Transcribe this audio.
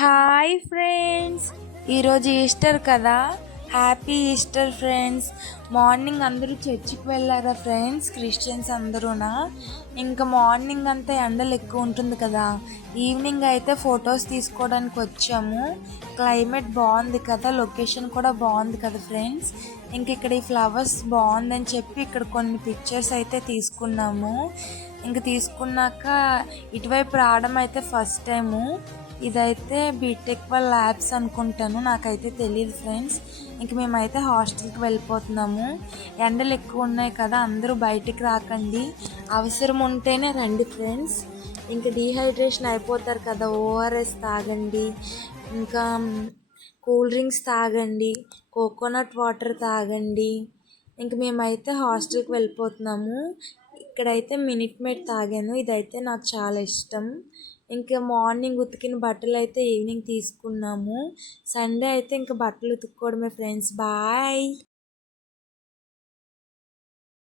Hi friends, ఈరోజు Easter కదా. Happy Easter friends. Morning అందరూ చర్చికి వెళ్ళారా ఫ్రెండ్స్? క్రిస్టియన్స్ అందరూనా? ఇంకా మార్నింగ్ అంతా ఎండలు ఎక్కువ ఉంటుంది కదా. ఈవినింగ్ అయితే ఫొటోస్ తీసుకోవడానికి వచ్చాము. క్లైమేట్ బాగుంది కదా, లొకేషన్ కూడా బాగుంది కదా ఫ్రెండ్స్. ఇంక ఇక్కడ ఈ ఫ్లవర్స్ బాగుందని చెప్పి ఇక్కడ కొన్ని పిక్చర్స్ అయితే తీసుకున్నాము. ఇంక తీసుకున్నాక ఇటువైపు రావడం అయితే ఫస్ట్ టైము. ఇదైతే బీటెక్ వాళ్ళ ల్యాబ్స్ అనుకుంటాను, నాకైతే తెలియదు ఫ్రెండ్స్. ఇంక మేమైతే హాస్టల్కి వెళ్ళిపోతున్నాము. ఎండలు ఎక్కువ ఉన్నాయి కదా, అందరూ బయటికి రాకండి, అవసరం ఉంటేనే రండి ఫ్రెండ్స్. ఇంకా డీహైడ్రేషన్ అయిపోతారు కదా, ఓఆర్ఎస్ తాగండి, ఇంకా కూల్ డ్రింక్స్ తాగండి, కోకోనట్ వాటర్ తాగండి. ఇంక మేమైతే హాస్టల్కి వెళ్ళిపోతున్నాము. ఇక్కడైతే మినిట్ మేడ్ తాగాను, ఇదైతే నాకు చాలా ఇష్టం. ఇంకా మార్నింగ్ ఉతికిన బట్టలు అయితే ఈవినింగ్ తీసుకున్నాము. సండే అయితే ఇంకా బట్టలు ఉతుక్కోవడమే ఫ్రెండ్స్. బాయ్.